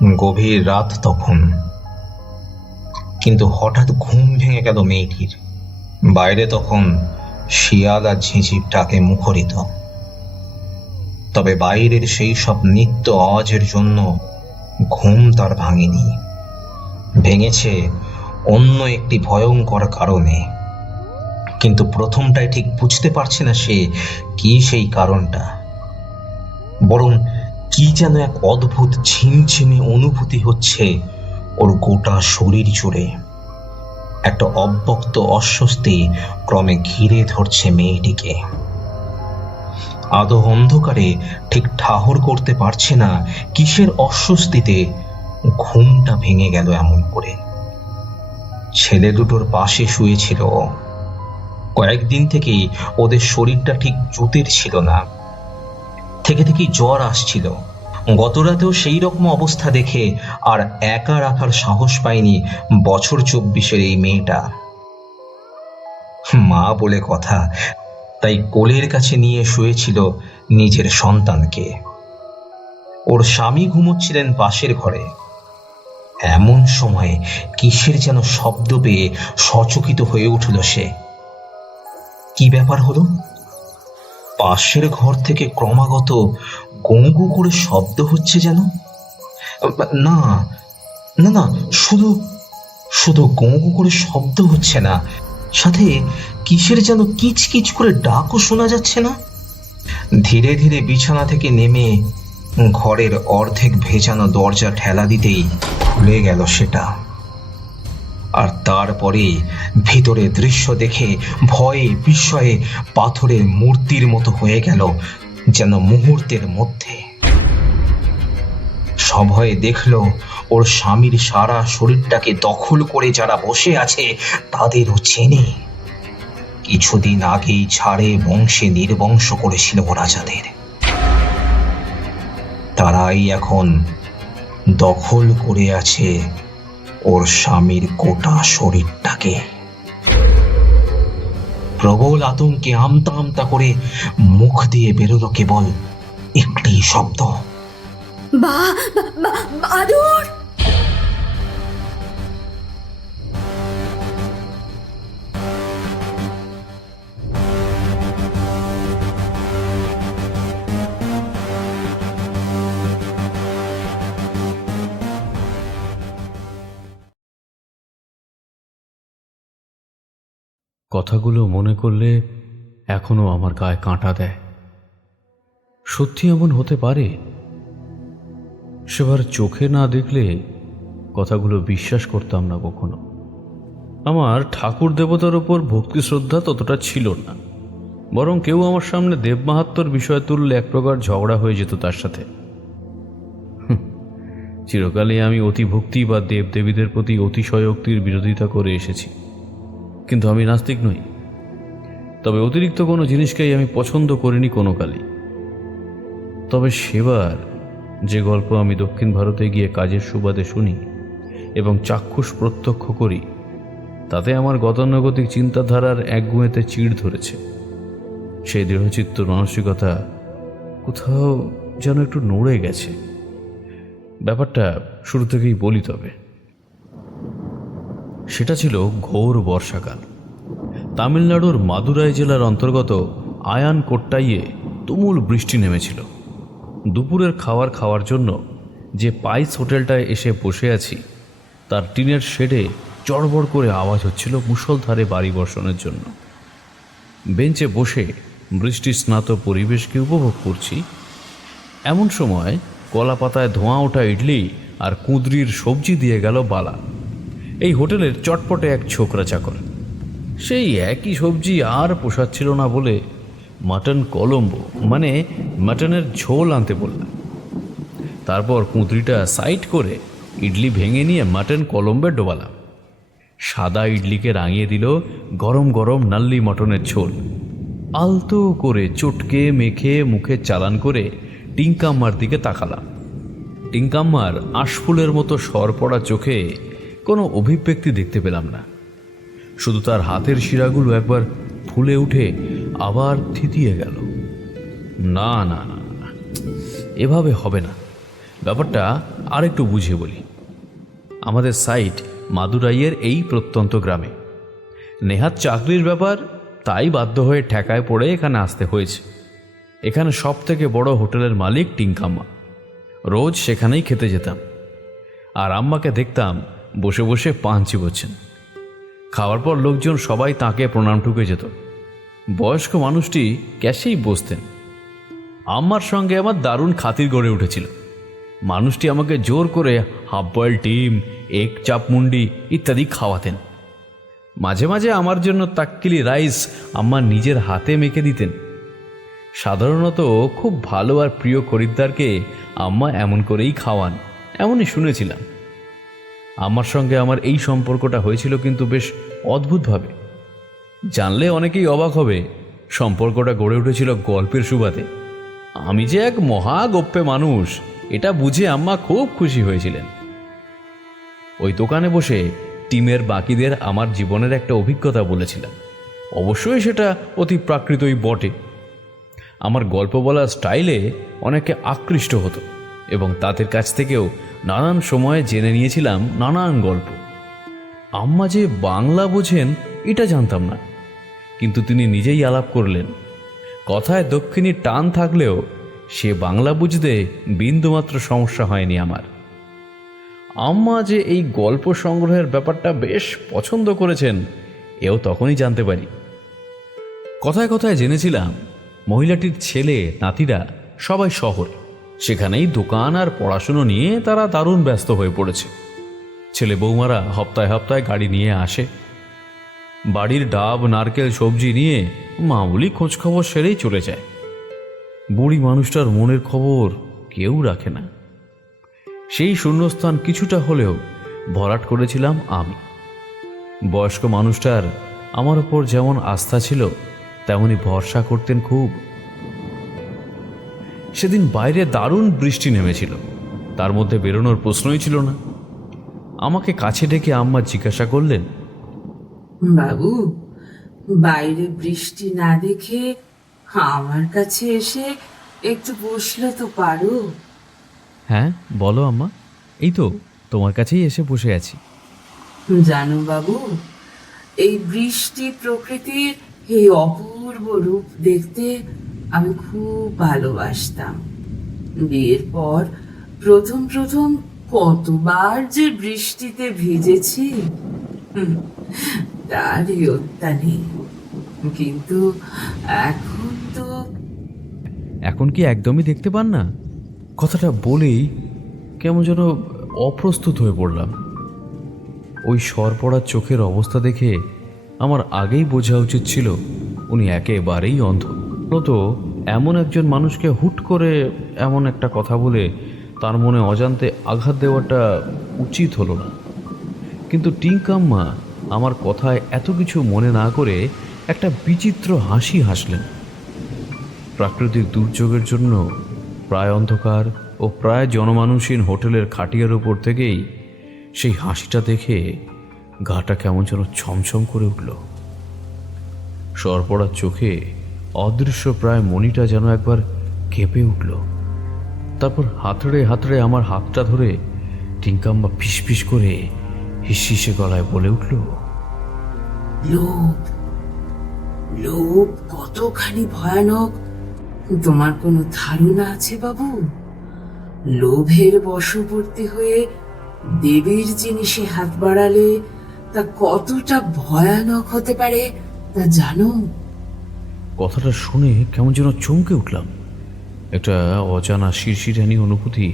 গভীর রাত তখন, কিন্তু হঠাৎ ঘুম ভেঙে গেল মেয়েটির। বাইরে তখন শিয়াল আর ঝিঁঝির ডাকে মুখরিত। তবে বাইরের সেই সব নিত্য আওয়াজের জন্য ঘুম তার ভাঙেনি, ভেঙেছে অন্য একটি ভয়ঙ্কর কারণে। কিন্তু প্রথমটাই ঠিক বুঝতে পারছে না সে কি সেই কারণটা, বরং কি যেন এক অদ্ভুত ঝিমঝিমে অনুভূতি হচ্ছে ওর গোটা শরীর জুড়ে। একটা অব্যক্ত অস্বস্তি ক্রমে ঘিরে ধরছে মেয়েটিকে। আদৌ অন্ধকারে ঠিক ঠাহর করতে পারছে না কিসের অস্বস্তিতে ঘুমটা ভেঙে গেল এমন করে। ছেলে দুটোর পাশে শুয়েছিল। কয়েকদিন থেকেই ওদের শরীরটা ঠিক জুতের ছিল না, থেকে থেকেই জ্বর আসছিল। গত রাতেও সেই রকম অবস্থা দেখে আর একা রাখার সাহস পায়নি বছর 24-এর এই মেয়েটা। মা বলে কথা, তাই কোলের কাছে নিয়ে শুয়েছিল নিজের সন্তানকে। ওর স্বামী ঘুমোচ্ছিলেন পাশের ঘরে। এমন সময় কিসের যেন শব্দ পেয়ে সচকিত হয়ে উঠল সে। কি ব্যাপার হলো? পাশের ঘর থেকে ক্রমাগত গো গো করে শব্দ হচ্ছে যেন। না না না, শুধু শুধু গো গো করে শব্দ হচ্ছে না, সাথে কিসের যেন কিচকিচ করে ডাকও শোনা যাচ্ছে না। ধীরে ধীরে বিছানা থেকে নেমে ঘরের অর্ধেক ভেজানো দরজা ঠেলা দিতেই খুলে গেল সেটা। আর তারপরে ভিতরে দৃশ্য দেখে ভয়ে বিস্ময়ে পাথরের মূর্তির মতো হয়ে গেল যেন মুহূর্তের মধ্যে। সভয়ে দেখল ওর স্বামীর সারা শরীরটাকে দখল করে যারা বসে আছে তাদেরও চেনে। কিছুদিন আগেই ছাড়ে বংশে নির্বংশ করেছিল ওরা যাদের, তারাই এখন দখল করে আছে ওর স্বামীর গোটা শরীরটাকে। প্রবল আতঙ্কে আমতা আমতা করে মুখ দিয়ে বেরোলো কেবল একটি শব্দ, বাদুড়। কথাগুলো মনে করলে এখনো আমার গায়ে কাঁটা দেয়। সত্যি এমন হতে পারে? সেবার চোখে না দেখলে কথাগুলো বিশ্বাস করতাম না কখনো। আমার ঠাকুর দেবতার ওপর ভক্তি শ্রদ্ধা ততটা ছিল না, বরং কেউ আমার সামনে দেব মাহাত্ম্যর বিষয় তুললে এক প্রকার ঝগড়া হয়ে যেত তার সাথে। চিরকালে আমি অতিভক্তি বা দেবদেবীদের প্রতি অতিশয়োক্তির বিরোধিতা করে এসেছি, কিন্তু আমি নাস্তিক নই। তবে অতিরিক্ত কোনো জিনিসকেই আমি পছন্দ করিনি কোনো কালই। তবে সেবার যে গল্প আমি দক্ষিণ ভারতে গিয়ে কাজের সুবাদে শুনি এবং চাক্ষুষ প্রত্যক্ষ করি, তাতে আমার গতানুগতিক চিন্তাধারার একগুঁয়েতে চিড় ধরেছে। সেই দৃঢ়চিত্ত মানসিকতা কোথাও যেন একটু নড়ে গেছে। ব্যাপারটা শুরু থেকেই বলি। তবে সেটা ছিল ঘোর বর্ষাকাল। তামিলনাড়ুর মাদুরাই জেলার অন্তর্গত আয়ান কোট্টাইয়ে তুমুল বৃষ্টি নেমেছিল। দুপুরের খাওয়ার জন্য যে পাইস হোটেলটায় এসে বসে আছি, তার টিনের শেডে চড়বড় করে আওয়াজ হচ্ছিল মুষলধারে বাড়ি বর্ষণের জন্য। বেঞ্চে বসে বৃষ্টি স্নাত পরিবেশকে উপভোগ করছি। এমন সময় কলা পাতায় ধোঁয়া ওঠা ইডলি আর কুঁদরির সবজি দিয়ে গেল বালা, এই হোটেলের চটপটে এক ছোকরা চাকর। সেই একই সবজি আর পোষাচ্ছিল না বলে মাটন কলম্বো মানে মাটনের ঝোল আনতে বললাম। তারপর কুঁদরিটা সাইড করে ইডলি ভেঙে নিয়ে মাটন কলম্বে ডোবালাম। সাদা ইডলিকে রাঙিয়ে দিল গরম গরম নাল্লি মটনের ঝোল। আলতো করে চটকে মেখে মুখে চালান করে টিঙ্কাম্মার দিকে তাকালাম। টিঙ্কাম্মার আঁশফুলের মতো সর পড়া চোখে কোনো অভিব্যক্তি দেখতে পেলাম না, শুধু তার হাতের শিরাগুলো একবার ফুলে উঠে আবার থিতিয়ে গেল। না না না না, এভাবে হবে না। ব্যাপারটা আর একটু বুঝিয়ে বলি। আমাদের সাইট মাদুরাইয়ের এই প্রত্যন্ত গ্রামে। নেহাত চাকরির ব্যাপার, তাই বাধ্য হয়ে ঠেকায় পড়ে এখানে আসতে হয়েছে। এখানে সব থেকে বড় হোটেলের মালিক টিঙ্কাম্মা। রোজ সেখানেই খেতে যেতাম, আর আম্মাকে দেখতাম বসে বসে পান চিবোচ্ছেন। খাওয়ার পর লোকজন সবাই তাকে প্রণাম ঠুকে যেত। বয়স্ক মানুষটি ক্যাশেই বসতেন। আম্মার সঙ্গে আমার দারুণ খাতির গড়ে উঠেছিল। মানুষটি আমাকে জোর করে হাফ বয়েল ডিম, এগ চাপমুন্ডি ইত্যাদি খাওয়াতেন। মাঝে মাঝে আমার জন্য তাক্কিলি রাইস আম্মা নিজের হাতে মেখে দিতেন। সাধারণত খুব ভালো আর প্রিয় খরিদ্দারকে আম্মা এমন করেই খাওয়ান, এমনই শুনেছিলাম। আমার সঙ্গে আমার এই সম্পর্কটা হয়েছিল কিন্তু বেশ অদ্ভুতভাবে। জানলে অনেকেই অবাক হবে, সম্পর্কটা গড়ে উঠেছিল গল্পের সুবাদে। আমি যে এক মহাগপ্পে মানুষ এটা বুঝে আম্মা খুব খুশি হয়েছিলেন। ওই দোকানে বসে টিমের বাকিদের আমার জীবনের একটা অভিজ্ঞতা বলেছিলাম। অবশ্যই সেটা অতি প্রাকৃতই বটে। আমার গল্প বলার স্টাইলে অনেকে আকৃষ্ট হতো এবং তাদের কাছ থেকেও নানান সময়ে জেনে নিয়েছিলাম নানান গল্প। আম্মা যে বাংলা বোঝেন এটা জানতাম না, কিন্তু তিনি নিজেই আলাপ করলেন। কথায় দক্ষিণী টান থাকলেও সে বাংলা বুঝতে বিন্দুমাত্র সমস্যা হয়নি আমার। আম্মা যে এই গল্প সংগ্রহের ব্যাপারটা বেশ পছন্দ করেছেন এও তখনই জানতে পারি। কথায় কথায় জেনেছিলাম মহিলাটির ছেলে নাতিরা সবাই শহরে, সেখানেই দোকান আর পড়াশুনো নিয়ে তারা দারুণ ব্যস্ত হয়ে পড়েছে। ছেলে বৌমারা হপ্তায় হপ্তায় গাড়ি নিয়ে আসে, বাড়ির ডাব নারকেল সবজি নিয়ে মামুলি খোঁজখবর সেরেই চলে যায়। বুড়ি মানুষটার মনের খবর কেউ রাখে না। সেই শূন্যস্থান কিছুটা হলেও ভরাট করেছিলাম আমি। বয়স্ক মানুষটার আমার ওপর যেমন আস্থা ছিল তেমনি ভরসা করতেন খুব। সেদিন বাইরে দারুণ বৃষ্টি নেমেছিল, তার মধ্যে বেরোনোর প্রশ্নই ছিল না। আমাকে কাছে ডেকে আম্মা জিজ্ঞাসা করলেন, বাবু, বাইরে বৃষ্টি না দেখে আমার কাছে এসে একটু বসলে তো পারো? হ্যাঁ বলো আম্মা, এই তো তোমার কাছেই এসে বসে আছি। জানো বাবু, এই বৃষ্টি প্রকৃতির এই অপূর্ব রূপ দেখতে আমি খুব ভালোবাসতাম। বিয়ের পর প্রথম প্রথম কতবার যে বৃষ্টিতে ভিজেছি তারই অত্যা নেই। কিন্তু এখন তো এখন কি একদমই দেখতে পান না? কথাটা বলেই কেমন যেন অপ্রস্তুত হয়ে পড়লাম। ওই সরপড়া চোখের অবস্থা দেখে আমার আগেই বোঝা উচিত ছিল উনি একেবারেই অন্ধ। তো এমন একজন মানুষকে হুট করে এমন একটা কথা বলে তার মনে অজান্তে আঘাত দেওয়াটা উচিত হলো না। কিন্তু টিঙ্কাম্মা আমার কথায় এত কিছু মনে না করে একটা বিচিত্র হাসি হাসলেন। প্রাকৃতিক দুর্যোগের জন্য প্রায় অন্ধকার ও প্রায় জনমানুষহীন হোটেলের খাটিয়ার উপর থেকেই সেই হাসিটা দেখে গাটা কেমন যেন ছমছম করে উঠল। সরপড়ার চোখে অদৃশ্য প্রায় মণিটা যেন একবার কেঁপে উঠল। তারপর হাতড়ে হাতড়ে আমার হাতটা ধরে টিঙ্কাম্মা ফিসফিস করে হিসিসে গলায় বলে উঠল, লোভ, লোভ কতখানি ভয়ানক তোমার কোনো ধারণা আছে বাবু? লোভের বশবর্তী হয়ে দেবীর জিনিসে হাত বাড়ালে তা কতটা ভয়ানক হতে পারে তা জানো? কথাটা শুনে কেমন যেন চমকে উঠলাম। একটা অজানা শিরশিরানি অনুভূতি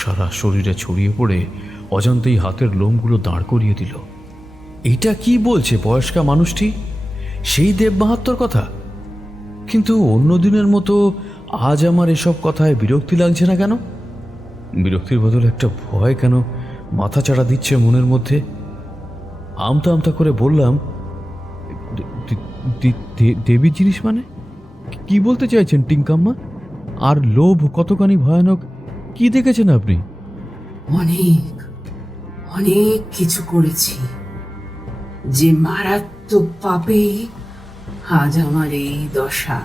সারা শরীরে ছড়িয়ে পড়ে অজান্তেই হাতের লোমগুলো দাঁড় করিয়ে দিল। এটা কি বলছে বয়স্কা মানুষটি? সেই দেব বাহাত্তর কথা। কিন্তু অন্য দিনের মতো আজ আমার এসব কথায় বিরক্তি লাগছে না কেন? বিরক্তির বদলে একটা ভয় কেন মাথা চাড়া দিচ্ছে মনের মধ্যে। আমতা আমতা করে বললাম, দেবীর জিনিস মানে কি বলতে চাইছেন টিঙ্কাম্মা? আর লোভ কতখানি ভয়ানক কি দেখেছেন আপনি? অনেক অনেক কিছু করেছি, যে মারাত্মক পাপেই আজ আমার এই দশা।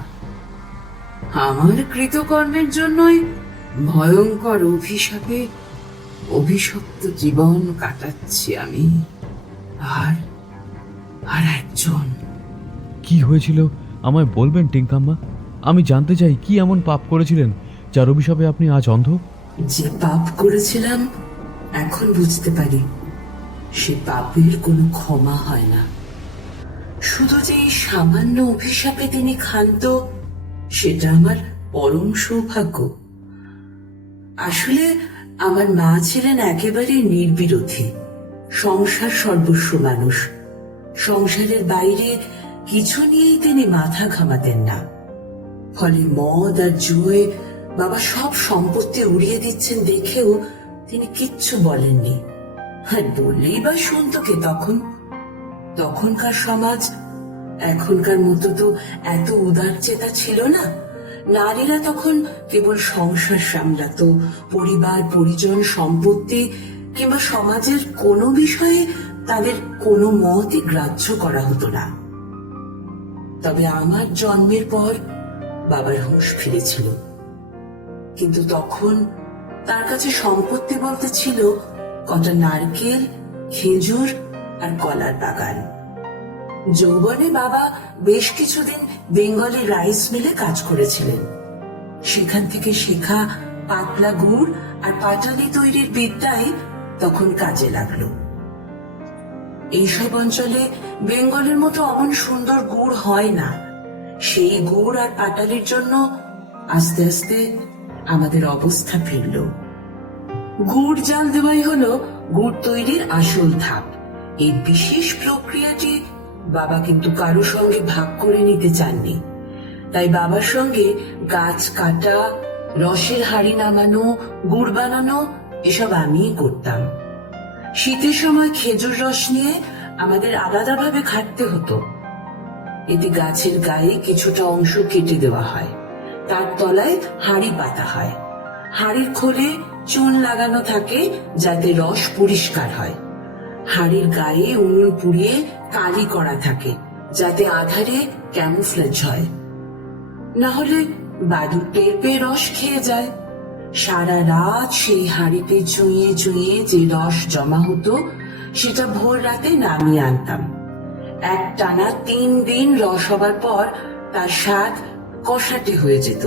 আমার কৃতকর্মের জন্যই ভয়ঙ্কর অভিশাপে অভিশপ্ত জীবন কাটাচ্ছি আমি। আর আর একজন। কি হয়েছিল আমায় বলবেন টিঙ্কাম্মা? আমি জানতে চাই কি এমন পাপ করেছিলেন যার অভিশাপে আপনি আজ অন্ধ? যে পাপ করেছিলাম এখন বুঝতে পারি, সে পাপের কোনো ক্ষমা হয় না। শুধু যে এই সামান্য অভিশাপে তিনি ক্ষান্ত, সেটা আমার পরম সৌভাগ্য। আসলে আমার মা ছিলেন একেবারে নির্বিরোধী, সংসার সর্বস্ব মানুষ। সংসারের বাইরে কিছু নিয়েই তিনি মাথা ঘামাতেন না। ফলে মদ আর জুয়ে বাবা সব সম্পত্তি উড়িয়ে দিচ্ছেন দেখেও তিনি কিচ্ছু বলেননি। আর বললেই বা শুনতো কে তখন? তখনকার সমাজ এখনকার মতো তো এত উদার চেতা ছিল না। নারীরা তখন কেবল সংসার সামলাতো, পরিবার পরিজন সম্পত্তি কিংবা সমাজের কোনো বিষয়ে তাদের কোনো মতই গ্রাহ্য করা হতো না। তবে আমার জন্মের পর বাবার হুঁশ ফিরেছিল, কিন্তু তখন তার কাছে সম্পত্তি বলতে ছিল কটা নারকেল, খেজুর আর কলার বাগান। যৌবনে বাবা বেশ কিছুদিন বেঙ্গলি রাইস মিলে কাজ করেছিলেন। সেখান থেকে শেখা পাতলা গুড় আর পাটালি তৈরির বিদ্যাই তখন কাজে লাগলো। এইসব অঞ্চলে বেঙ্গলের মতো অমন সুন্দর গুড় হয় না। সেই গুড় আর পাটালির জন্য আস্তে আস্তে আমাদের অবস্থা ফিরল। গুড় জাল দেওয়াই হলো গুড় তৈরির আসল ধাপ। এই বিশেষ প্রক্রিয়াটি বাবা কিন্তু কারো সঙ্গে ভাগ করে নিতে চাননি। তাই বাবার সঙ্গে গাছ কাটা, রসের হাড়ি নামানো, গুড় বানানো এসব আমিই করতাম। শীতের সময় খেজুর রস নিয়ে আমাদের আলাদাভাবে খাটতে হতো। এতে গাছের গায়ে কিছুটা অংশ কেটে দেওয়া হয়, তার তলায় হাড়ি পাতা হয়। হাড়ির খোলে চুন লাগানো থাকে যাতে রস পরিষ্কার হয়। হাড়ির গায়ে উনুন পুড়িয়ে কালি করা থাকে যাতে আধারে ক্যামুফ্লেজ হয়, না হলে বাদুড় টের পেয়ে রস খেয়ে যায়। সারা রাত সেই হাড়িতে চুইয়ে চুইয়ে যে রস জমা হতো সেটা ভোর রাতে নামিয়ে আনতাম। এক টানা 3 দিন রস হবার পর তার স্বাদ কষাটে হয়ে যেত।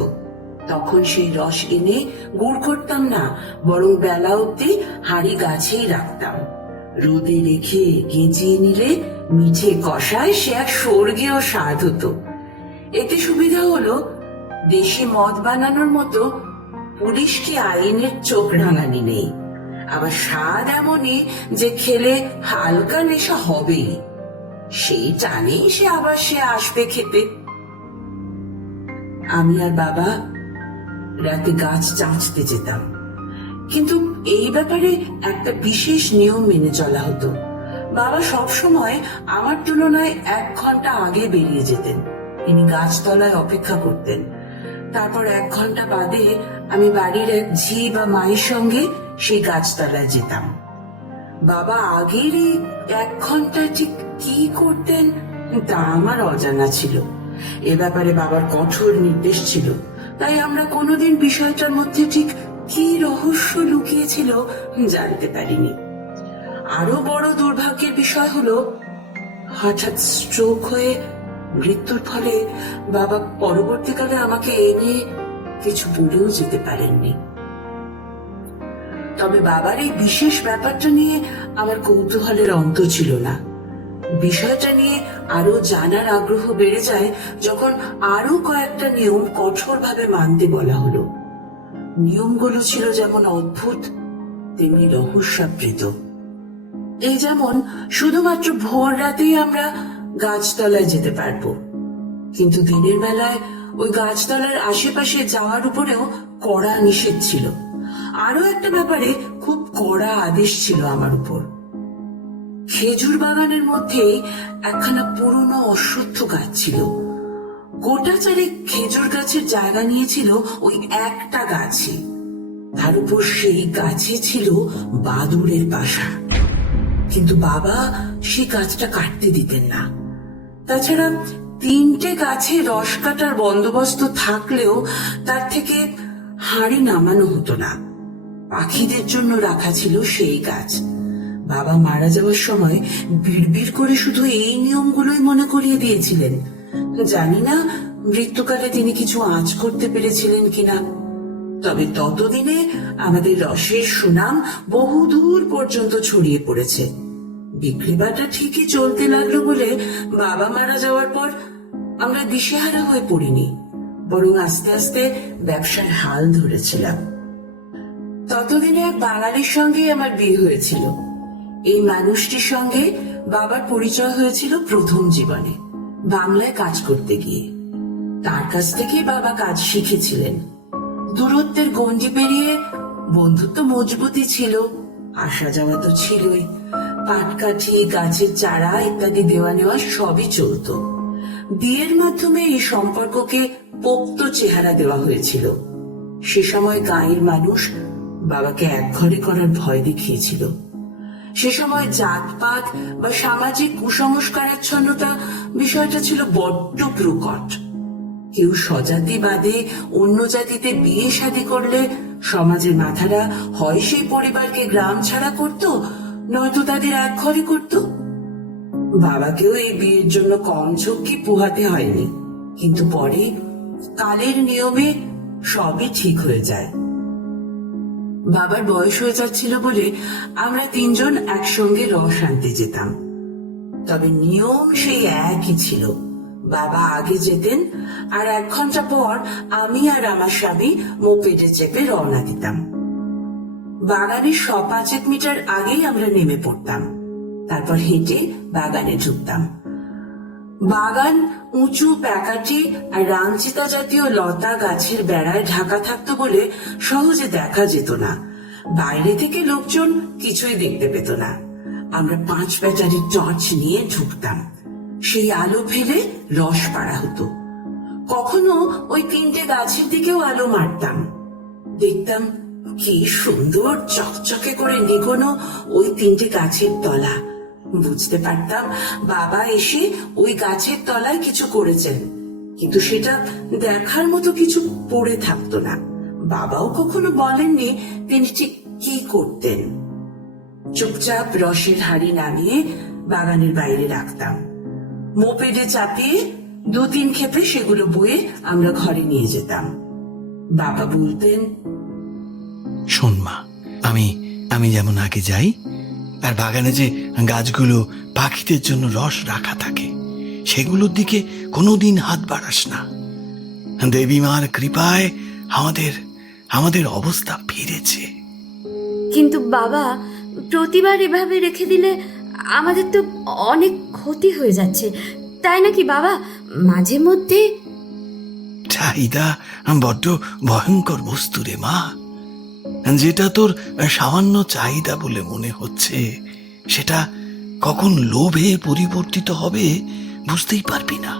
তখন সেই রস এনে গুড় করতাম না, বরং বেলা অব্দি হাড়ি গাছেই রাখতাম। রোদে রেখে গেঁজিয়ে নিলে মিঠে কষায় সে এক স্বর্গীয় স্বাদ হতো। এতে সুবিধা হলো দেশি মদ বানানোর মতো পুলিশ কি আইনের চোখ রাঙানি নেই। আবার স্বাদ এমনই যে খেলে হালকা নেশা হবেই। সেই টানেই সে আসবে খেতে। আমি আর বাবা রাতে গাছ চাঁচতে যেতাম, কিন্তু এই ব্যাপারে একটা বিশেষ নিয়ম মেনে চলা হতো। বাবা সব সময় আমার তুলনায় 1 ঘন্টা আগে বেরিয়ে যেতেন। তিনি গাছতলায় অপেক্ষা করতেন। তারপর 1 ঘন্টা বাদে আমি বাড়ির এক ঝি বা মায়ের সঙ্গে সেই গাছতলায় যেতাম। বাবা আগের এই 1 ঘন্টা ঠিক কি করতেন তা আমার অজানা ছিল। এ ব্যাপারে বাবার কঠোর নির্দেশ ছিল, তাই আমরা কোনোদিন বিষয়টার মধ্যে ঠিক কি রহস্য লুকিয়েছিল জানতে পারিনি। আরো বড় দুর্ভাগ্যের বিষয় হলো হঠাৎ স্ট্রোক হয়ে মৃত্যুর ফলে বাবা পরবর্তীকালে আমাকে এ নিয়ে কিছু বলেও যেতে পারেননি। তবে বাবার এই বিশেষ ব্যাপারটা নিয়ে আমার কৌতূহলের অন্ত ছিল না। বিষয়টা নিয়ে আরো জানার আগ্রহ বেড়ে যায় যখন আরো কয়েকটা নিয়ম কঠোরভাবে মানতে বলা হলো। নিয়মগুলো ছিল যেমন অদ্ভুত তেমনি রহস্যাবৃত। এই যেমন শুধুমাত্র ভোর রাতেই আমরা গাছতলায় যেতে পারবো, কিন্তু দিনের বেলায় ওই গাছতলার আশেপাশে যাওয়ার উপরেও কড়া নিষেধ ছিল। আরো একটা ব্যাপারে খুব কড়া আদেশ ছিল আমার উপর। খেজুর বাগানের মধ্যেই একখানা পুরনো অশ্বত্থ গাছ ছিল। গোটা চারেক খেজুর গাছের জায়গা নিয়েছিল ওই একটা গাছই। তার উপর সেই গাছে ছিল বাদুড়ের বাসা, কিন্তু বাবা সেই গাছটা কাটতে দিতেন না। তাছাড়া 3টে গাছে রস কাটার বন্দোবস্ত থাকলেও তার থেকে হাড়ে নামানো হতো না। পাখিদের জন্য রাখা ছিল সেই গাছ। বাবা মারা যাওয়ার সময় বিড়বিড় করে শুধু এই নিয়মগুলোই মনে করিয়ে দিয়েছিলেন। জানি না মৃত্যুকালে তিনি কিছু আঁচ করতে পেরেছিলেন কিনা, তবে ততদিনে আমাদের রসের সুনাম বহুদূর পর্যন্ত ছড়িয়ে পড়েছে। বিক্রিবাটা ঠিকই চলতে লাগলো বলে বাবা মারা যাওয়ার পর আমরা দিশেহারা হয়ে পড়িনি, বরং আস্তে আস্তে ব্যবসার হাল ধরেছিলাম। ততদিনে এক বাঙালির সঙ্গে আমার বিয়ে হয়েছিল। এই মানুষটির সঙ্গে বাবার পরিচয় হয়েছিল প্রথম জীবনে, বাংলায় কাজ করতে গিয়ে। তার কাছ থেকে বাবা কাজ শিখেছিলেন। দূরত্বের গণ্ডি পেরিয়ে বন্ধুত্ব মজবুতই ছিল, আসা যাওয়া তো ছিলই। পাটকাঠি, গাছের চারা ইত্যাদি দেওয়া নেওয়া সবই চলত। বিয়ের মাধ্যমে এই সম্পর্ককে পোক্ত চেহারা দেওয়া হয়েছিল। সে সময় গাঁয়ের মানুষ বাবাকে একঘরে করার ভয় দেখিয়েছিল। সে সময় জাতপাত বা সামাজিক কুসংস্কারাচ্ছন্নতা বিষয়টা ছিল বড্ড প্রকট। কেউ স্বজাতি বাদে অন্য জাতিতে বিয়ে শাদী করলে সমাজের মাথারা হয় সেই পরিবারকে গ্রাম ছাড়া করত, নয়তো তাদের একঘরে করত। বাবাকেও এই বিয়ের জন্য কম ঝক্কি পোহাতে হয়নি, কিন্তু পরে কালের নিয়মে সবই ঠিক হয়ে যায়। বাবার বয়স হয়ে যাচ্ছিল বলে আমরা তিনজন একসঙ্গে রস আনতে যেতাম, তবে নিয়ম সেই একই ছিল। বাবা আগে যেতেন, আর 1 ঘন্টা পর আমি আর আমার স্বামী মোপেডে চেপে রওনা দিতাম। বাগানের 5 মিটার আগেই আমরা নেমে পড়তাম, তারপর হেঁটে বাগানে ঢুকতাম। বাগান উঁচু প্যাকাটি আর রামচিতা জাতীয় লতা গাছের বেড়ায় ঢাকা থাকতো বলে সহজে দেখা যেত না। বাইরে থেকে লোকজন কিছুই দেখতে পেত না। আমরা 5 ব্যাটারি টর্চ নিয়ে ঢুকতাম। সেই আলো ফেলে রস পাড়া হতো। কখনো ওই 3টে গাছের দিকেও আলো মারতাম। দেখতাম কি সুন্দর চকচকে করে নিগোনো ওই 3টে গাছের তলা। বুঝতে পারতাম বাবা এসে ওই গাছের তলায় কিছু করেছেন, কিন্তু সেটা দেখার মতো কিছু পড়ে থাকতো না। বাবাও কখনো বলেননি তিনি ঠিক কি করতেন। চুপচাপ রসের হাড়ি নামিয়ে বাগানের বাইরে রাখতাম। মোপেডে চাপিয়ে 2-3 ক্ষেপে সেগুলো বয়ে আমরা ঘরে নিয়ে যেতাম। বাবা বলতেন, শোন মা, আমি যেমন আগে যাই, আর বাগানে যে গাছগুলো পাখিদের জন্য রস রাখা থাকে সেগুলোর দিকে কোনোদিন হাত বাড়াস না। দেবী মার কৃপায় আমাদের অবস্থা ফিরেছে। কিন্তু বাবা, প্রতিবার এভাবে রেখে দিলে আমাদের তো অনেক ক্ষতি হয়ে যাচ্ছে, তাই নাকি বাবা? মাঝে মধ্যে চাহিদা বড্ড ভয়ঙ্কর বস্তু রে মা। যেটা তোর সামান্য চাহিদা বলে মনে হচ্ছে, সেটা কখন লোভে পরিবর্তিত হবে বুঝতেই পারবি না।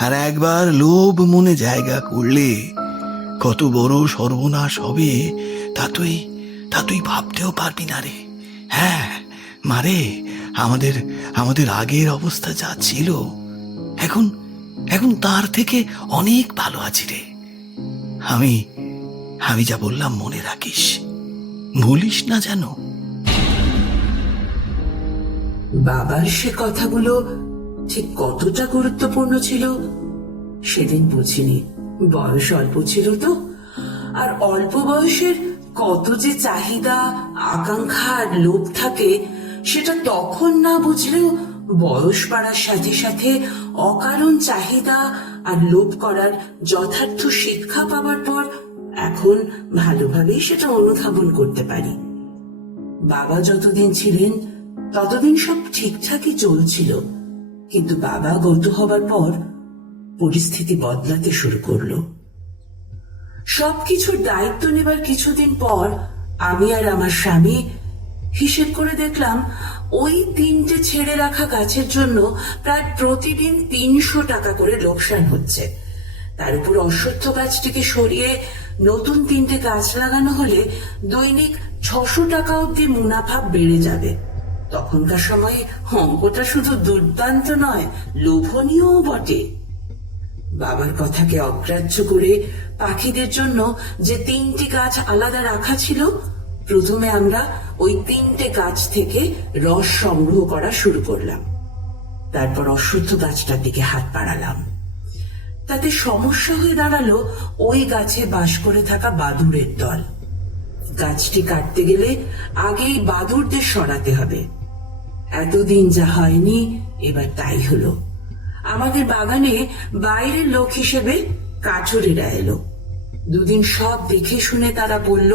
আর একবার লোভ মনে জায়গা করলে কত বড় সর্বনাশ হবে তা তুই ভাবতেও পারবি না রে। হ্যাঁ মারে, আমাদের আগের অবস্থা যা ছিল এখন তার থেকে অনেক ভালো আছি রে। আমি যা বললাম মনে রাখিস, ভুলিস না যেন। বাবার সে কথাগুলো ঠিক কতটা গুরুত্বপূর্ণ ছিল সেদিন বুঝিনি। বয়স অল্প ছিল তো, আর অল্প বয়সের কত যে চাহিদা, আকাঙ্ক্ষা আর লোভ থাকে সেটা তখন না বুঝলেও বয়স বাড়ার সাথে সাথে অকারণ চাহিদা আর লোভ করার যথার্থ শিক্ষা পাওয়ার পর এখন ভালোভাবেই সেটা অনুধাবন করতে পারি। বাবা যতদিন ছিলেন ততদিন সব ঠিকঠাকই চলছিল, কিন্তু বাবা গত হবার পর পরিস্থিতি বদলাতে শুরু করলো। সবকিছুর দায়িত্ব নেবার কিছুদিন পর আমি আর আমার স্বামী হিসেব করে দেখলাম ওই 3টে ছেড়ে রাখা গাছের জন্য প্রায় প্রতিদিন 300 টাকা করে লোকসান হচ্ছে। তার উপর অশ্বত্থ গাছটিকে সরিয়ে নতুন 3টে গাছ লাগানো হলে দৈনিক 600 টাকা অব্দি মুনাফা বেড়ে যাবে। তখনকার সময়ে অঙ্কটা শুধু দুর্দান্ত নয়, লোভনীয়ও বটে। বাবার কথাকে অগ্রাহ্য করে পাখিদের জন্য যে 3টি গাছ আলাদা রাখা ছিল, প্রথমে আমরা ওই 3টে গাছ থেকে রস সংগ্রহ করা শুরু করলাম। তারপর অশ্বত্থ গাছটার দিকে হাত বাড়ালাম। তাতে সমস্যা হয়ে দাঁড়ালো ওই গাছে বাস করে থাকা বাদুড়ের দল। গাছটি কাটতে গেলে আগেই বাদুড়দের সরাতে হবে। এতদিন যা হয়নি এবার তাই হলো। আমাদের বাগানে বাইরের লোক হিসেবে কাঠুরেরা এলো। দুদিন সব দেখে শুনে তারা বলল,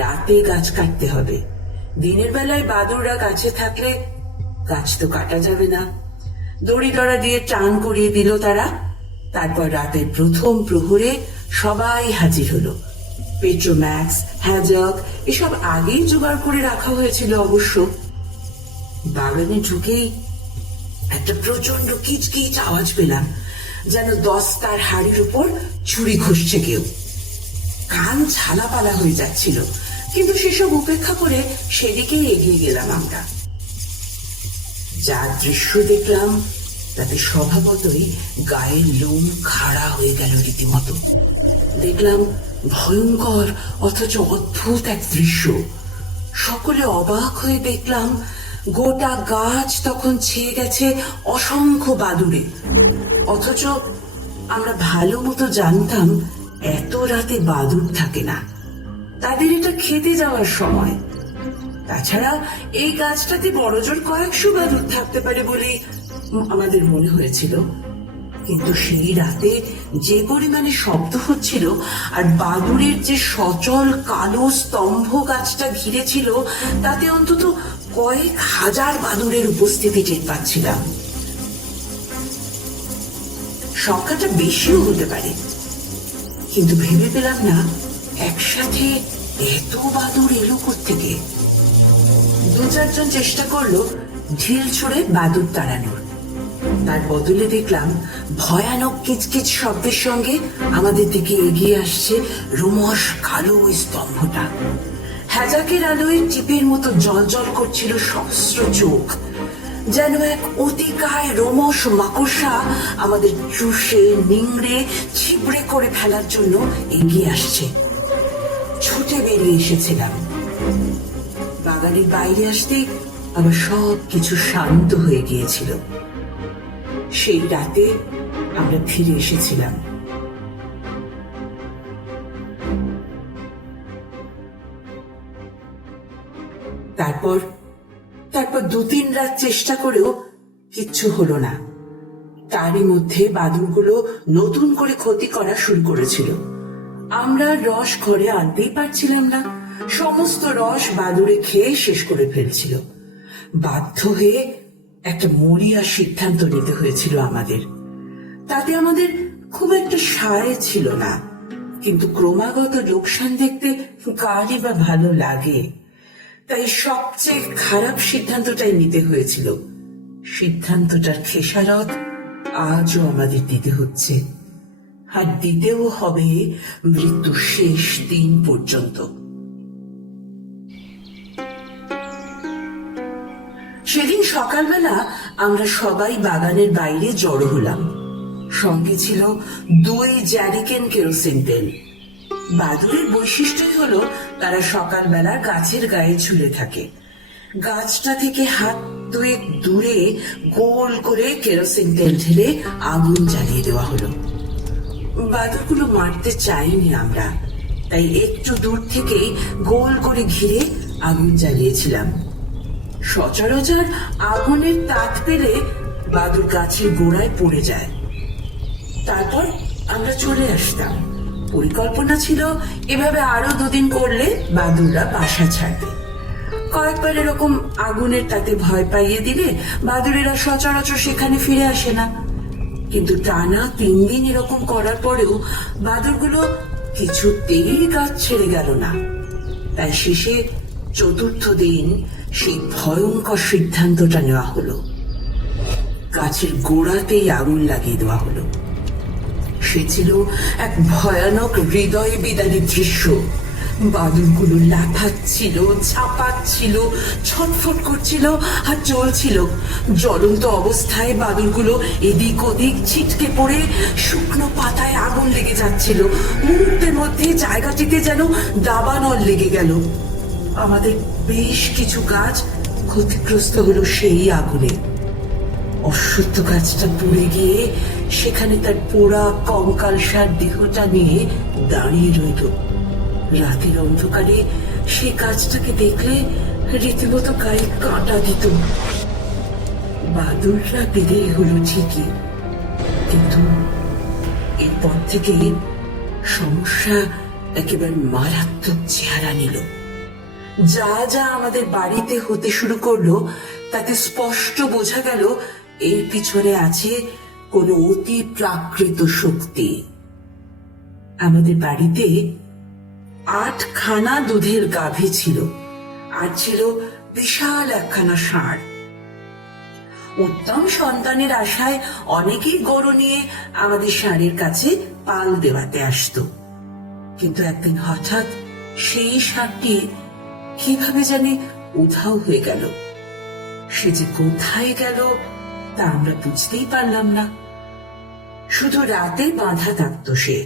রাতে গাছ কাটতে হবে, দিনের বেলায় বাদুড়রা গাছে থাকলে গাছ তো কাটা যাবে না। দড়ি দড়া দিয়ে টান করিয়ে দিল তারা। তারপর রাতের প্রথম প্রহরে সবাই হাজির হলো। পেট্রোম্যাক্স, হ্যাজক এসব আগেই জোগাড় করে রাখা হয়েছিল অবশ্য। বাগানে ঢুকেই একটা প্রচন্ড কিচকিচ আওয়াজ পেলাম, যেন 10 তার হাড়ির উপর ছুরি ঘষছে কেউ। কান ঝালাপালা হয়ে যাচ্ছিল, কিন্তু সেসব উপেক্ষা করে সেদিকেই এগিয়ে গেলাম আমরা। যা দৃশ্য দেখলাম তাতে স্বভাবতই গায়ের লোম খাড়া হয়ে গেল রীতিমতো। দেখলাম ভয়ঙ্কর অথচ অদ্ভুত এক দৃশ্য। সকলে অবাক হয়ে দেখলাম গোটা গাছ তখন ছেয়ে গেছে অসংখ্য বাদুড়ে। অথচ আমরা ভালো মতো জানতাম এত রাতে বাদুড় থাকে না, তাদের এটা খেতে যাওয়ার সময়। তাছাড়া এই গাছটাতে বড়জোর কয়েকশো বাদুড় থাকতে পারে বলেই আমাদের মনে হয়েছিল। কিন্তু সেই রাতে যে পরিমাণে শব্দ হচ্ছিল আর বাদুড়ের যে সচল কালো স্তম্ভ গাছটা ঘিরে ছিল, তাতে অন্তত কয়েক হাজার বাদুড়ের উপস্থিতি টের পাচ্ছিলাম। সংখ্যাটা বেশিও হতে পারে, কিন্তু ভেবে পেলাম না একসাথে এত বাদুড় এলো কোত্থেকে। 2-4 জন চেষ্টা করলো ঢিল ছুঁড়ে বাদুড় তাড়ানোর। তার বদলে দেখলাম ভয়ানক কিচকিচ শব্দের সঙ্গে আমাদের দিকে এগিয়ে আসছে রোমশ কালো ওই স্তম্ভটা। হ্যাজাকের আলোয় টিপের মতো জল করছিল সহস্র চোখ, যেন এক অতিকায় রোমশ মাকড়সা আমাদের চুষে নিংড়ে ছিবড়ে করে ফেলার জন্য এগিয়ে আসছে। ছুটে বেরিয়ে এসেছিলাম। বাগানের বাইরে আসতে আবার সব কিছু শান্ত হয়ে গিয়েছিল। সেই রাতে আমরা ফিরে এসেছিলাম। তারপর 2-3 রাত চেষ্টা করেও কিচ্ছু হলো না। তারই মধ্যে বাদুড়গুলো নতুন করে ক্ষতি করা শুরু করেছিল। আমরা রস ঘরে আনতেই পারছিলাম না, সমস্ত রস বাদুড়ে খেয়ে শেষ করে ফেলছিল। বাধ্য হয়ে একটা মরিয়া সিদ্ধান্ত নিতে হয়েছিল আমাদের। তাতে আমাদের খুব একটা সায় ছিল না, কিন্তু ক্রমাগত লোকসান দেখতে কারই বা ভালো লাগে। তাই সবচেয়ে খারাপ সিদ্ধান্তটাই নিতে হয়েছিল। সিদ্ধান্তটার খেসারত আজও আমাদের দিতে হচ্ছে, আর দিতেও হবে মৃত্যুর শেষ দিন পর্যন্ত। সেদিন সকালবেলা আমরা সবাই বাগানের বাইরে জড়ো হলাম। সঙ্গে ছিল 2 জ্যারিকেন কেরোসিন তেল। বাদুড়ের বৈশিষ্ট্যই হলো তারা সকালবেলা গাছের গায়ে ঝুলে থাকে। গাছটা থেকে হাত 2 দূরে গোল করে কেরোসিন তেল ঢেলে আগুন জ্বালিয়ে দেওয়া হলো। বাদুড়গুলো মারতে চাইনি আমরা, তাই একটু দূর থেকেই গোল করে ঘিরে আগুন জ্বালিয়েছিলাম। সচরাচর আগুনের তাত পেলে বাদুড় গাছের গোড়ায় পড়ে যায়। তারপর আমরা চলে আসতাম। পরিকল্পনা ছিল এভাবে আরো 2 দিন করলে বাদুড়রা বাসা ছাড়বে। কয়েকবার এরকম আগুনের তাতে ভয় পাইয়ে দিলে বাদুড়েরা সচরাচর সেখানে ফিরে আসে না। কিন্তু টানা 3 দিন এরকম করার পরেও বাদুড়গুলো কিছুতেই গাছ ছেড়ে গেল না। তাই শেষে 4র্থ দিন সেই ভয়ঙ্কর সিদ্ধান্তটা নেওয়া হলো। গাছের গোড়াতেই আগুন লাগিয়ে দেওয়া হলো। সে ছিল এক ভয়ানক হৃদয় বিদারী দৃশ্য। বাদুড়গুলো লাফাচ্ছিল, ঝাঁপাচ্ছিল, ছটফট করছিল আর চলছিল। জ্বলন্ত অবস্থায় বাদুড়গুলো এদিক ওদিক ছিটকে পড়ে শুকনো পাতায় আগুন লেগে যাচ্ছিল। মুহূর্তের মধ্যে জায়গাটিতে যেন দাবানল লেগে গেল। আমাদের বেশ কিছু গাছ ক্ষতিগ্রস্ত হলো সেই আগুনে। অশ্বত্থ গাছটা পুড়ে গিয়ে সেখানে তার পোড়া কঙ্কালসার দেহটা নিয়ে দাঁড়িয়ে রইল। রাতের অন্ধকারে সেই গাছটাকে দেখলে রীতিমতো গায়ে কাঁটা দিত। বাদুড়রা বিদেয় হলো ঠিকই, কিন্তু এরপর থেকে সমস্যা একেবারে মারাত্মক চেহারা নিল। যা যা আমাদের বাড়িতে হতে শুরু করলো তাতে স্পষ্ট বোঝা গেল এর পিছনে আছে কোনো অতি প্রাকৃত শক্তি। আমাদের বাড়িতে 8খানা দুধের গাভী ছিল, আর ছিল বিশাল একখানা ষাঁড়। উত্তম সন্তানের আশায় অনেকেই গরু নিয়ে আমাদের ষাঁড়ের কাছে পাল দেওয়াতে আসতো। কিন্তু একদিন হঠাৎ সেই ষাঁড়টি কিভাবে জানি উধাও হয়ে গেল। সে যে কোথায় গেল তা আমরা বুঝতেই পারলাম না। শুধু রাতে বাঁধা থাকতো সে,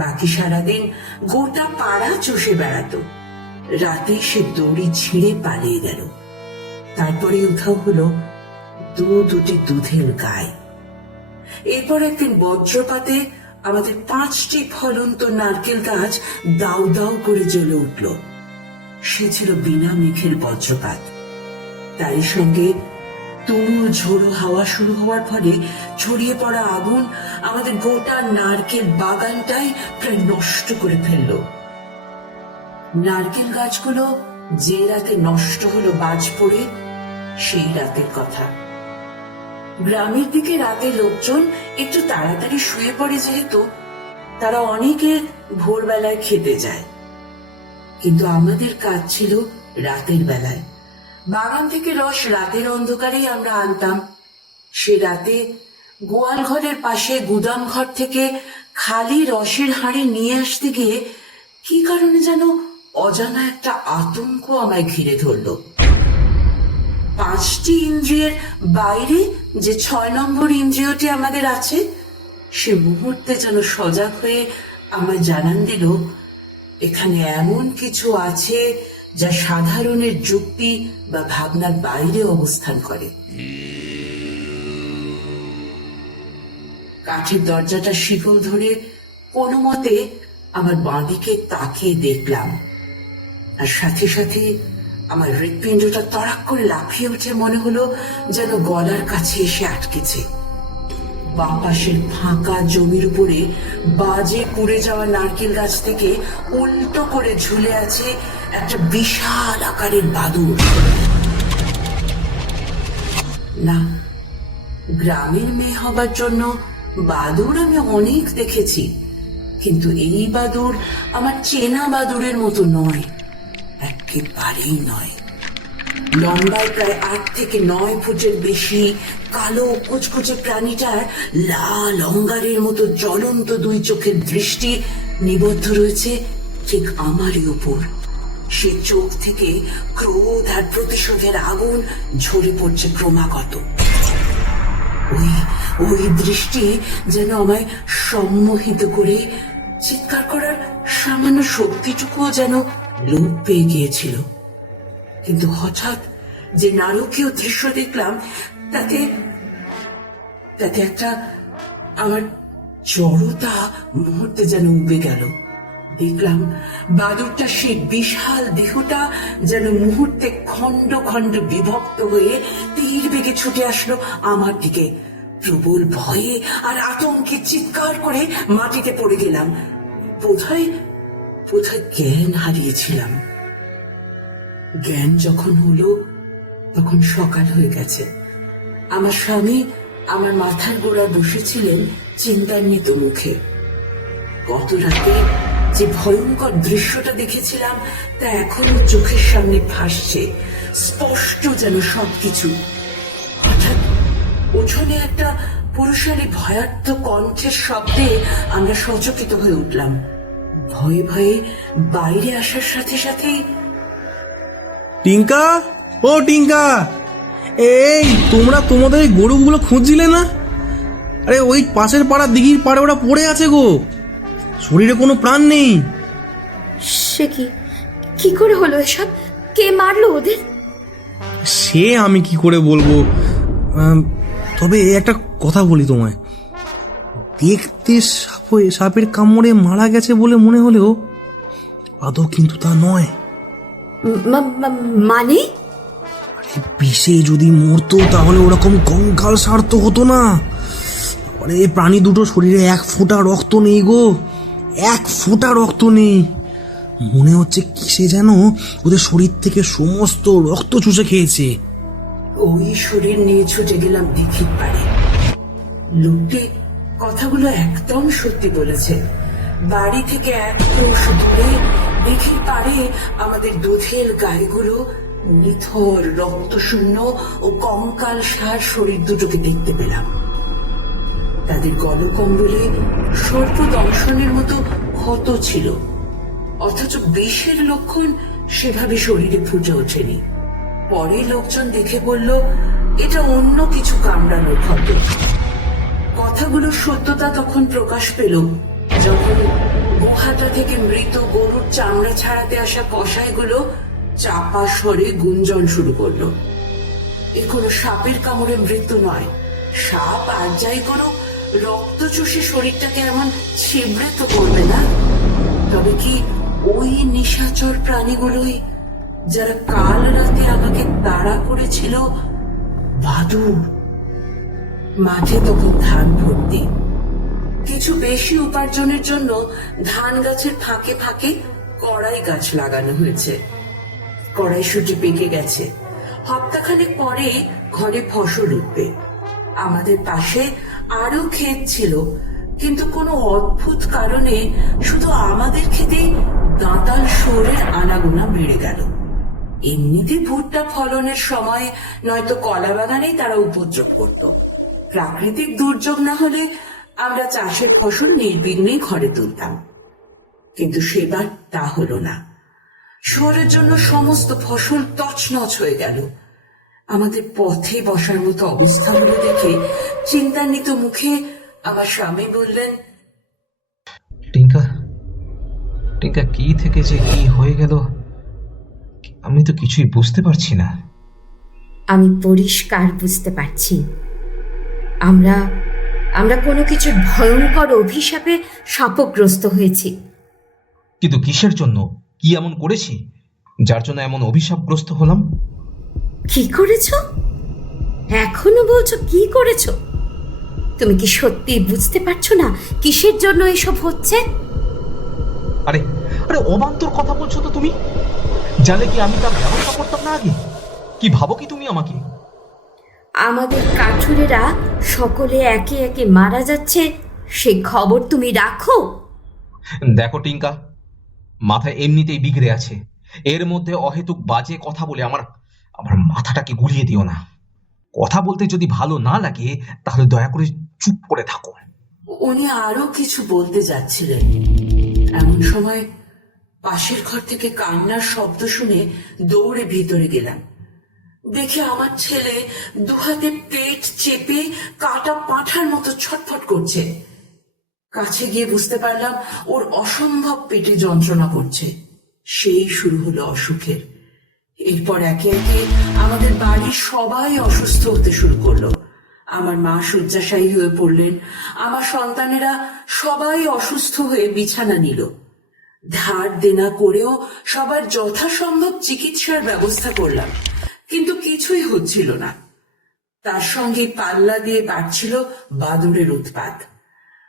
বাকি সারাদিন গোটা পাড়া চষে বেড়াতো। রাতে সে দড়ি ছিঁড়ে পালিয়ে গেল। তারপরে উধাও হলো দুটি দুধের গাই। এরপর একদিন বজ্রপাতে আমাদের 5টি ফলন্ত নারকেল গাছ দাউ দাউ করে জ্বলে উঠল। সে ছিল বিনা মেঘের বজ্রপাত। তারই সঙ্গে তুমুল ঝোড়ো হাওয়া শুরু হওয়ার ফলে ছড়িয়ে পড়া আগুন আমাদের গোটা নারকেল বাগানটাই প্রায় নষ্ট করে ফেলল। নারকেল গাছগুলো যে রাতে নষ্ট হলো বাজ পড়ে, সেই রাতের কথা। গ্রামের দিকে রাতে লোকজন একটু তাড়াতাড়ি শুয়ে পড়ে, যেহেতু তারা অনেকে ভোরবেলায় খেতে যায়। কিন্তু আমাদের কাজ ছিল রাতের বেলায়। বাগান থেকে রস রাতের অন্ধকারেই আমরা আনতাম। সে রাতে গোয়াল ঘরের পাশে গুদাম ঘর থেকে খালি রসের হাঁড়ি নিয়ে আসতে গিয়ে কি কারণে যেন অজানা একটা আতঙ্ক আমায় ঘিরে ধরল। 5টি ইন্দ্রিয়ের বাইরে যে 6 নম্বর ইন্দ্রিয়টি আমাদের আছে, সে মুহূর্তে যেন সজাগ হয়ে আমায় জানান দিল এখানে এমন কিছু আছে যা সাধারণের যুক্তি বা ভাবনার বাইরে অবস্থান করে। কাঠের দরজাটা শিকল ধরে কোনো মতে আমার বাঁদিকে তাকিয়ে দেখলাম, আর সাথে সাথে আমার হৃৎপিণ্ডটা তড়াক করে লাফিয়ে উঠে মনে হলো যেন গলার কাছে এসে আটকেছে। বাঁ পাশের ফাঁকা জমির উপরে বাজে পুড়ে যাওয়া নারকেল গাছ থেকে উল্টো করে ঝুলে আছে একটা বিশাল আকারের বাদুড়। না, গ্রামের মেয়ে হবার জন্য বাদুড় আমি অনেক দেখেছি, কিন্তু এই বাদুড় আমার চেনা বাদুড়ের মতো নয়, একেবারেই নয়। লম্বায় প্রায় 8 থেকে 9 ফুটের বেশি, কালো কুচকুচে প্রাণীটার লাল অঙ্গারের মতো জ্বলন্ত 2 চোখের দৃষ্টি নিবদ্ধ রয়েছে ঠিক আমারই উপর। সে চোখ থেকে ক্রোধ আর প্রতিশোধের আগুন ঝরে পড়ছে ক্রমাগত। ওই দৃষ্টি যেন আমায় সম্মোহিত করে চিৎকার করার সামান্য শক্তিটুকুও যেন লোপ পেয়ে গিয়েছিল। কিন্তু হঠাৎ যে নারকীয় দৃশ্য দেখলাম তাতে একটা আমার জড়তা মুহূর্তে যেন উবে গেল। দেখলাম বাদুড়টা সেই বিশাল দেহটা যেন মুহূর্তে খণ্ড খণ্ড বিভক্ত হয়ে তীর বেগে ছুটে আসলো আমার দিকে। প্রবল ভয়ে আর আতঙ্কে চিৎকার করে মাটিতে পড়ে গেলাম। বোধহয় জ্ঞান হারিয়েছিলাম। জ্ঞান যখন হলো তখন সকাল হয়ে গেছে। আমার স্বামী আমার মাথার গোড়ায় বসেছিলেন চিন্তান্বিত মুখে। গত রাতে যে ভয়ঙ্কর দৃশ্যটা দেখেছিলাম তা এখনো চোখের সামনে ভাসছে, স্পষ্ট যেন সবকিছু। হঠাৎ উঠোনে একটা পুরুষালী ভয়ার্থ কণ্ঠের শব্দে আমরা সচকিত হয়ে উঠলাম। ভয়ে ভয়ে বাইরে আসার সাথে সাথেই টিঙ্কা, ও টিঙ্কা, এই তোমরা তোমাদের ওই গরুগুলো খুঁজছিলে না? আরে ওই পাশের পাড়ার দিঘির পাড়ে ওরা পড়ে আছে গো, শরীরে কোনো প্রাণ নেই। সে কি, কি করে হলো এসব? কে মারলো ওদের? সে আমি কি করে বলবো, তবে একটা কথা বলি তোমায়, দেখতে সাপের কামড়ে মারা গেছে বলে মনে হলেও আদৌ কিন্তু তা নয়। মানে? বিষে যদি মরতো তাহলে ওরকম কঙ্কাল সারতো হতো না। আরে প্রাণী দুটো শরীরে এক ফোঁটা রক্ত নেই গো, এক ফোঁটা রক্ত নেই। মনে হচ্ছে কিসে যেন ওদের শরীর থেকে সমস্ত রক্ত চুষে খেয়েছে। ওই শরীর নিয়ে ছুটে গেলাম দিঘির পাড়ে। লোকটি কথাগুলো একদম সত্যি বলেছে। বাড়ি থেকে এক ক্রোশ দূরে দিঘির পাড়ে আমাদের দুধের গাইগুলো নিথর রক্তশূন্য ও কঙ্কাল সার শরীর দুটোকে দেখতে পেলাম। তাদের গলকম্বলে সর্প দংশনের মতো ক্ষত ছিল, অথচ বিষের লক্ষণ সেভাবে শরীরে ফুটে ওঠেনি। পরে লোকজন দেখে বলল এটা অন্য কিছু কামড়ানোর ক্ষত। কথাগুলোর সত্যতা তখন প্রকাশ পেল যখন গুহাটা থেকে মৃত গরুর চামড়া ছাড়াতে আসা কসাইগুলো চাপা স্বরে গুঞ্জন শুরু করলো, এ কোনো সাপের কামড়ে মৃত্যু নয়। সাপ আর যাই করো, রক্ত চুষে শরীরটাকে এমন ছিবড়ে তো করবে না। তবে কি ওই নিশাচর প্রাণীগুলোই যারা কাল রাতে আমাকে তাড়া করেছিল? বাদুড়। মাঠে তখন ধান ভর্তি। কিছু বেশি উপার্জনের জন্য ধান গাছের ফাঁকে ফাঁকে কড়াই গাছ লাগানো হয়েছে। কড়াইশুঁটি পেকে গেছে, হপ্তাখানেক পরে ঘরে ফসল উঠবে। আমাদের পাশে আরো ক্ষেত ছিল, কিন্তু কোনো অদ্ভুত কারণে শুধু আমাদের ক্ষেতে দাঁতাল শুয়োরের আনাগোনা বেড়ে গেল। এমনিতে ভুট্টা ফলনের সময় নয়তো কলা বাগানেই তারা উপদ্রব করত। প্রাকৃতিক দুর্যোগ না হলে আমরা চাষের ফসল নির্বিঘ্নে ঘরে তুলতাম, কিন্তু সেবার তা হলো না। শুয়োরের জন্য সমস্ত ফসল তছনছ হয়ে গেল। আমাদের পথে বসার মতো অবস্থা হলো দেখে চিন্তান্বিত মুখে আমার স্বামী বললেন, টিঙ্কা, টিঙ্কা, কি থেকে যে কি হয়ে গেল আমি তো কিছুই বুঝতে পারছি না। আমি পরিষ্কার বুঝতে পারছি, আমরা আমরা কোনো কিছু ভয়ঙ্কর অভিশাপে শাপগ্রস্ত হয়েছি। কিন্তু কিসের জন্য, কি এমন করেছি যার জন্য এমন অভিশাপগ্রস্ত হলাম? কি করেছো? এখনো বলছো কি করেছো? তুমি কি সত্যি বুঝতে পারছো না কিসের জন্য এসব হচ্ছে? আরে আরে অবান্তর কথা বলছো তো তুমি। জানলে কি আমি তার ব্যবস্থা করতাম না আগে? কি ভাবো কি তুমি আমাকে? আমাদের কাঠুরেরা সকলে একে একে মারা যাচ্ছে, সে খবর তুমি রাখো? দেখো টিঙ্কা, মাথায় এমনিতেই বিগড়ে আছে, এর মধ্যে অহেতুক বাজে কথা বলে আমার আমার মাথাটাকে গুলিয়ে দিও না। কথা বলতে যদি ভালো না লাগে তাহলে দয়া করে চুপ করে থাকো। উনি আরো কিছু বলতে যাচ্ছিলেন, এমন সময় পাশের ঘর থেকে কান্নার শব্দ শুনে দৌড়ে ভিতরে গেলাম। দেখে আমার ছেলে দুহাতে পেট চেপে কাটা পাঁঠার মতো ছটফট করছে। কাছে গিয়ে বুঝতে পারলাম ওর অসম্ভব পেটে যন্ত্রণা করছে। সেই শুরু হলো অসুখের। এরপর একে একে আমাদের বাড়ির সবাই অসুস্থ হতে শুরু করলো। আমার মা শয্যাশায়ী হয়ে পড়লেন, আমার সন্তানেরা সবাই অসুস্থ হয়ে বিছানা নিল। ধার দেনা করেও সবার যথাসম্ভব চিকিৎসার ব্যবস্থা করলাম, কিন্তু কিছুই হচ্ছিল না। তার সঙ্গে পাল্লা দিয়ে বাড়ছিল বাদুড়ের উৎপাত।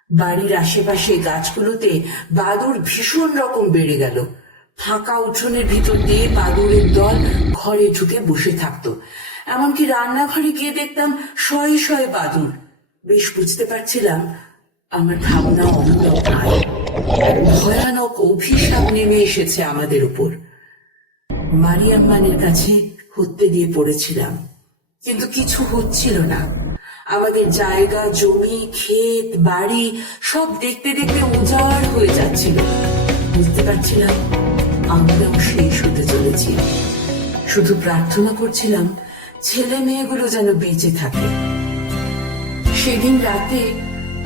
বাড়ির আশেপাশে গাছগুলোতে বাদুড় ভীষণ রকম বেড়ে গেল। ফাঁকা উঠোনের ভিতর দিয়ে বাদুড়ের দল ঘরে ঢুকে বসে থাকতো। এমনকি রান্নাঘরে গিয়ে দেখতাম শয়ে শয়ে বাদুড়। বেশ বুঝতে পারছিলাম আমার ভাবনা অমূলক নয়, এক ভয়ানক অভিশাপ নেমে এসেছে আমাদের উপর। মারিয়াম্মানের কাছে হত্যে দিয়ে পড়েছিলাম, কিন্তু কিছু হচ্ছিল না। আমাদের জায়গা জমি ক্ষেত বাড়ি সব দেখতে দেখতে উজাড় হয়ে যাচ্ছিল। ভাবছিলাম আমরাও শেষ হতে চলেছি। শুধু প্রার্থনা করছিলাম ছেলে মেয়েগুলো যেন বেঁচে থাকে। সেদিন রাতে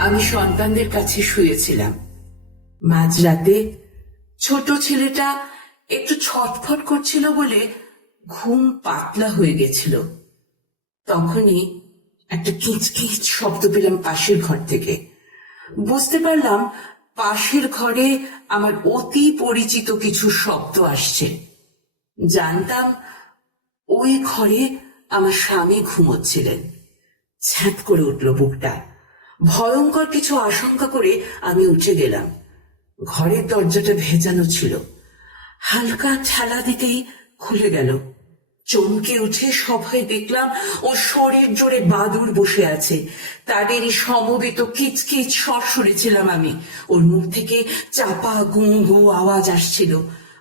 আমি সন্তানদের কাছে শুয়েছিলাম। মাঝরাতে ছোট ছেলেটা একটু ছটফট করছিল বলে ঘুম পাতলা হয়ে গেছিল। তখনই একটা কিচকিচ শব্দ পেলাম পাশের ঘর থেকে। বুঝতে পারলাম পাশের ঘরে আমার অতি পরিচিত কিছু শব্দ আসছে। জানতাম ওই ঘরে আমার স্বামী ঘুমোচ্ছিলেন। ছ্যাঁত করে উঠল বুকটা। ভয়ঙ্কর কিছু আশঙ্কা করে আমি উঠে গেলাম। ঘরের দরজাটা ভেজানো ছিল। হালকা ঠেলা দিতেই খুলে গেল। চমকে উঠে সবাই দেখলাম ও শরীর জোরে বাদুড় বসে আছে। তাদেরই সমবেত কিচকিচ স্বর শুনেছিলাম আমি। ওর মুখ থেকে চাপা গু গু আওয়াজ আসছিল।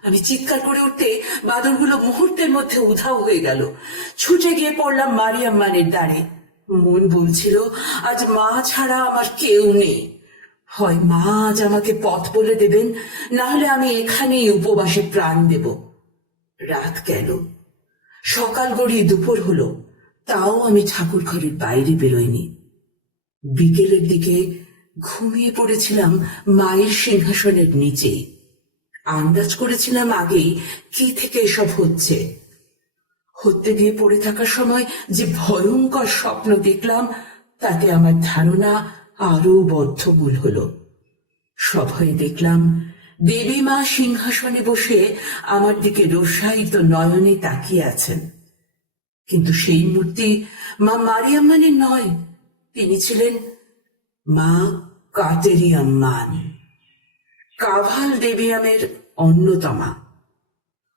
আমি চিৎকার করে উঠতে বাদুড়গুলো মুহূর্তের মধ্যে উধাও হয়ে গেল। ছুটে গিয়ে পড়লাম মারিয়াম্মানের দ্বারে। মন বলছিল আজ মা ছাড়া আমার কেউ নেই। হয় মা আজ আমাকে পথ বলে দেবেন, না হলে আমি এখানেই উপবাসে প্রাণ দেব। রাত গেল, সকাল গড়িয়ে দুপুর হলো, তাও আমি ঠাকুর ঘরের বাইরে বেরোইনি। বিকেলের দিকে ঘুমিয়ে পড়েছিলাম মায়ের সিংহাসনের নিচেই। আন্দাজ করেছিলাম আগেই কি থেকে এসব হচ্ছে। হতে গিয়ে পড়ে থাকার সময় যে ভয়ঙ্কর স্বপ্ন দেখলাম, তাতে আমার ধারণা আরো বদ্ধমূল হলো। সভয়ে দেখলাম দেবী মা সিংহাসনে বসে আমার দিকে রোষায়িত নয়নে তাকিয়ে আছেন। কিন্তু সেই মূর্তি মা মারিয়াম্মানের নয়, তিনি ছিলেন মা কাটেরি আম্মান, কাভাল দেবিয়ামের অন্যতমা।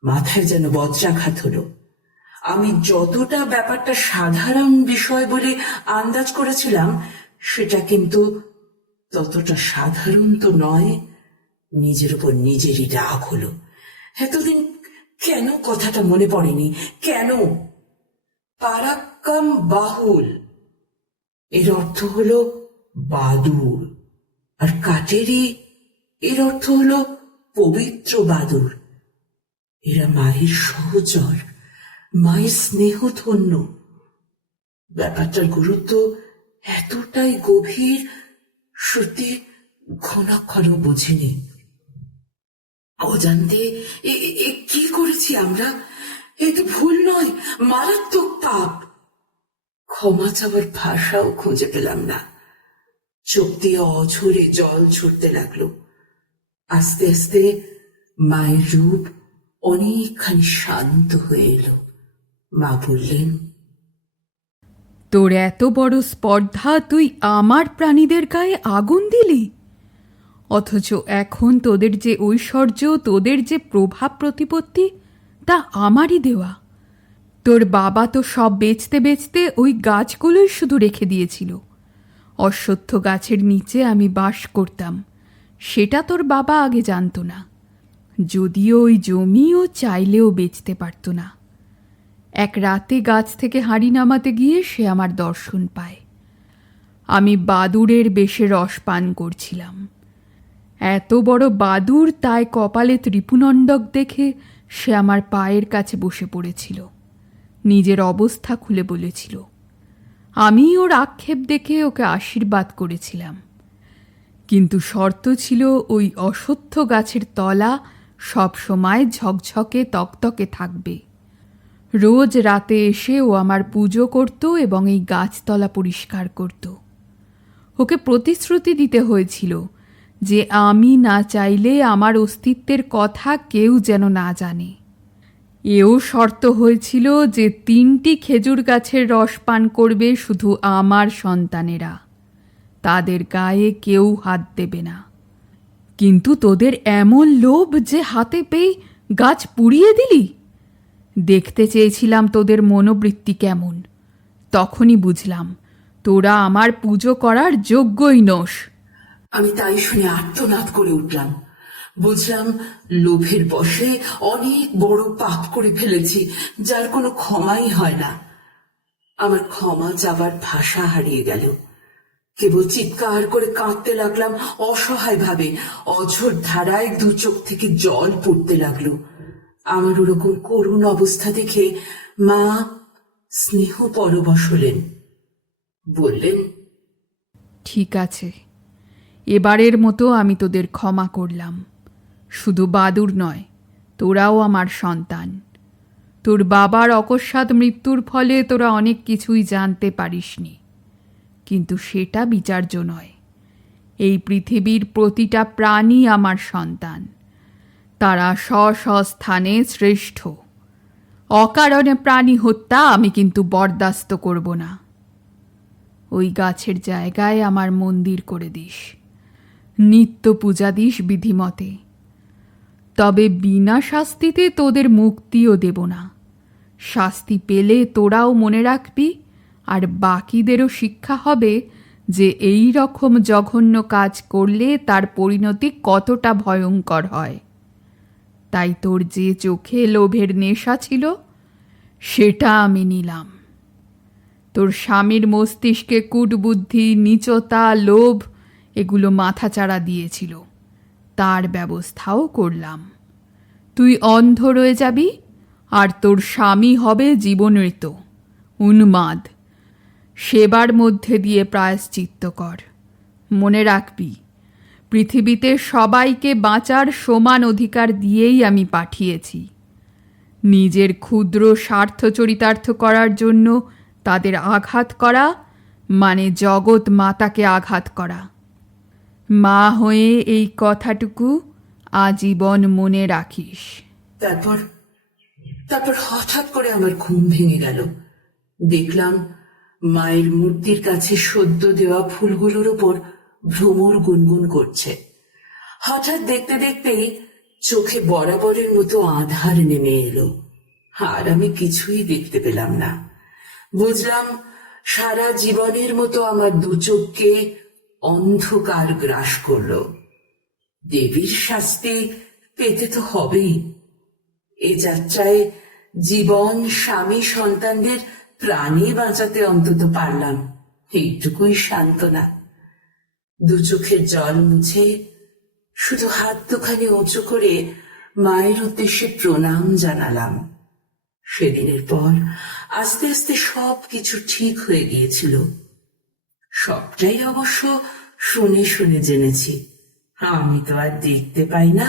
মাথায় যেন বজ্রাঘাত হলো। আমি যতটা ব্যাপারটা সাধারণ বিষয় বলে আন্দাজ করেছিলাম, সেটা কিন্তু ততটা সাধারণ তো নয়। নিজের উপর নিজেরই রাগ হলো। এতদিন কেন কথাটা মনে পড়েনি? কেন? পারাক্কাম বাহুল এর অর্থ হলো বাদুড়, আর কাটেরি এর অর্থ হলো পবিত্র বাদুড়। এরা মায়ের সহচর, মায়ের স্নেহধন্য। ব্যাপারটার গুরুত্ব এতটাই গভীর, সত্যি ঘনাক্ষরও বুঝিনি। অজান্তে কি করেছি আমরা? এ তো ভুল নয়, মারাত্মক পাপ। ক্ষমা চাওয়ার ভাষাও খুঁজে পেলাম না। চোখ দিয়ে অঝরে জল ছুটতে লাগলো। আস্তে আস্তে মায়ের রূপ অনেকখানি শান্ত হয়ে এলো। মা বললেন, তোর এত বড় স্পর্ধা, তুই আমার প্রাণীদের গায়ে আগুন দিলি, অথচ এখন তোদের যে ঐশ্বর্য, তোদের যে প্রভাব প্রতিপত্তি, তা আমারই দেওয়া। তোর বাবা তো সব বেচতে বেচতে ওই গাছগুলোই শুধু রেখে দিয়েছিল। অশ্বত্থ গাছের নিচে আমি বাস করতাম, সেটা তোর বাবা আগে জানতো না। যদিও ওই জমিও চাইলেও বেচতে পারত না। এক রাতে গাছ থেকে হাঁড়ি নামাতে গিয়ে সে আমার দর্শন পায়। আমি বাদুড়ের বেশে রস পান করছিলাম। এত বড় বাদুড়, তাই কপালে ত্রিপুনণ্ডক দেখে সে আমার পায়ের কাছে বসে পড়েছিল। নিজের অবস্থা খুলে বলেছিল। আমি ওর আক্ষেপ দেখে ওকে আশীর্বাদ করেছিলাম, কিন্তু শর্ত ছিল ওই অশ্বত্থ গাছের তলা সব সময় ঝকঝকে তকতকে থাকবে। রোজ রাতে এসে ও আমার পুজো করত এবং এই গাছতলা পরিষ্কার করত। ওকে প্রতিশ্রুতি দিতে হয়েছিল যে আমি না চাইলে আমার অস্তিত্বের কথা কেউ যেন না জানে। এও শর্ত হয়েছিল যে 3টি খেজুর গাছের রস পান করবে শুধু আমার সন্তানেরা, তাদের গায়ে কেউ হাত দেবে না। কিন্তু তোদের এমন লোভ যে হাতে পেয়ে গাছ পুড়িয়ে দিলি। দেখতে চেয়েছিলাম তোদের মনোবৃত্তি কেমন। তখনই বুঝলাম তোরা আমার পুজো করার যোগ্যই নোস। আমি তাই শুনে আর্তনাদ করে উঠলাম। বুঝলাম লোভের বশে অনেক বড় পাপ করে ফেলেছি, যার কোনো ক্ষমাই হয় না। আমার ক্ষমা চাওয়ার ভাষা হারিয়ে গেল। কেবল চিৎকার করে কাঁদতে লাগলাম অসহায় ভাবে। অঝোর ধারায় দু চোখ থেকে জল পড়তে লাগলো। আমার ওরকম করুণ অবস্থা দেখে মা স্নেহ পরবশ হলেন। বললেন, ঠিক আছে, এবারের মতো আমি তোদের ক্ষমা করলাম। শুধু বাদুর নয়, তোরাও আমার সন্তান। তোর বাবার অকস্মাৎ মৃত্যুর ফলে তোরা অনেক কিছুই জানতে পারিসনি, কিন্তু সেটা বিচার্য নয়। এই পৃথিবীর প্রতিটা প্রাণী আমার সন্তান। তারা স্থানে শ্রেষ্ঠ। অকারণে প্রাণী হত্যা আমি কিন্তু বরদাস্ত করব না। ওই গাছের জায়গায় আমার মন্দির করে দিস, নিত্য পূজা দিস বিধিমতে। তবে বিনা শাস্তিতে তোদের মুক্তিও দেব না। শাস্তি পেলে তোরাও মনে রাখবি, আর বাকিদেরও শিক্ষা হবে যে এই রকম জঘন্য কাজ করলে তার পরিণতি কতটা ভয়ঙ্কর হয়। তাই তোর যে চোখে লোভের নেশা ছিল সেটা আমি নিলাম। তোর স্বামীর মস্তিষ্কে কূটবুদ্ধি, নীচতা, লোভ এগুলো মাথাচাড়া দিয়েছিল, তার ব্যবস্থাও করলাম। তুই অন্ধ রয়ে যাবি, আর তোর স্বামী হবে জীবনৃত, উন্মাদ। সেবার মধ্যে দিয়ে প্রায়শ্চিত্ত কর। মনে রাখবি, পৃথিবীতে সবাইকে বাঁচার সমান অধিকার দিয়েই আমি পাঠিয়েছি। নিজের ক্ষুদ্র স্বার্থ চরিতার্থ করার জন্য তাদের আঘাত করা মানে জগৎ মাতাকে আঘাত করা। মা হয়ে এই কথাটুকু আজীবন মনে রাখিস। তারপর হঠাৎ করে আমার ঘুম ভেঙে গেল। দেখলাম মায়ের মূর্তির কাছে সদ্য দেওয়া ফুলগুলোর উপর ভ্রমর গুনগুন করছে। হঠাৎ দেখতে দেখতেই চোখে বরাবরের মতো আধার নেমে এলো, আর আমি কিছুই দেখতে পেলাম না। বুঝলাম সারা জীবনের মতো আমার দু চোখকে অন্ধকার গ্রাস করলো। দেবীর শাস্তি পেতে তো হবেই। এ যাত্রায় জীবন, স্বামী, সন্তানদের প্রাণে বাঁচাতে অন্তত পারলাম, এইটুকুই সান্ত্বনা। দু চোখের জল মুছে শুধু হাত দুখানি উঁচু করে মায়ের উদ্দেশ্যে প্রণাম জানালাম। সেদিনের পর আস্তে আস্তে সব কিছু ঠিক হয়ে গিয়েছিল। সবটাই অবশ্য শুনে শুনে জেনেছি, আমি তো আর দেখতে পাই না।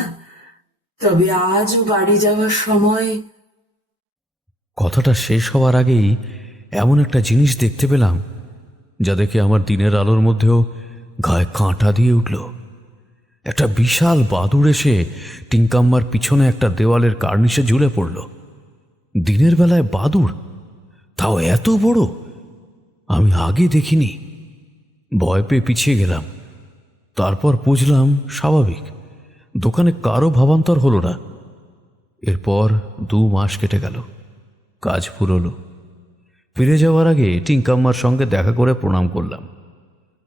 তবে আজও বাড়ি যাওয়ার সময়। কথাটা শেষ হওয়ার আগেই এমন একটা জিনিস দেখতে পেলাম যা দেখে আমার দিনের আলোর মধ্যেও গায়ে কাঁটা দিয়ে উঠল। একটা বিশাল বাদুড় এসে টিঙ্কাম্মার পিছনে একটা দেওয়ালের কার্নিশে ঝুলে পড়ল। দিনের বেলায় বাদুড়, তাও এত বড়, আমি আগে দেখিনি। ভয় পেয়ে পিছিয়ে গেলাম। তারপর বুঝলাম স্বাভাবিক, দোকানে কারো ভাবান্তর হলো না। এরপর 2 মাস কেটে গেল, কাজ ফুরলো। ফিরে যাওয়ার আগে টিঙ্কাম্মার সঙ্গে দেখা করে প্রণাম করলাম।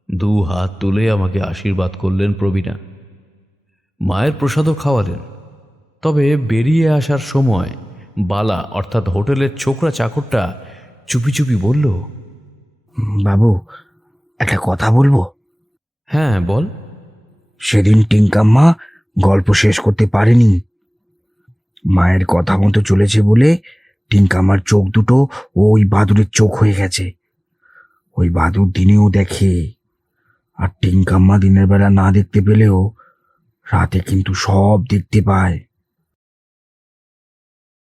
2 হাত তুলে আমাকে আশীর্বাদ করলেন প্রবীণা। মায়ের প্রসাদও খাওয়ালেন। তবে বেরিয়ে আসার সময় বালা অর্থাৎ হোটেলের ছোকরা চাকরটা চুপি চুপি বলল, বাবু, একটা কথা বলবো? হ্যাঁ বল। সেদিন টিঙ্কাম্মা গল্প শেষ করতে পারেনি। মায়ের কথা মতো চলেছে বলে টিঙ্কাম্মার চোখ দুটো ওই বাদুড়ের চোখ হয়ে গেছে। ওই বাদুড় দিনেও দেখে, আর টিঙ্কাম্মা দিনের বেলা না দেখতে পেলেও রাতে কিন্তু সব দেখতে পায়।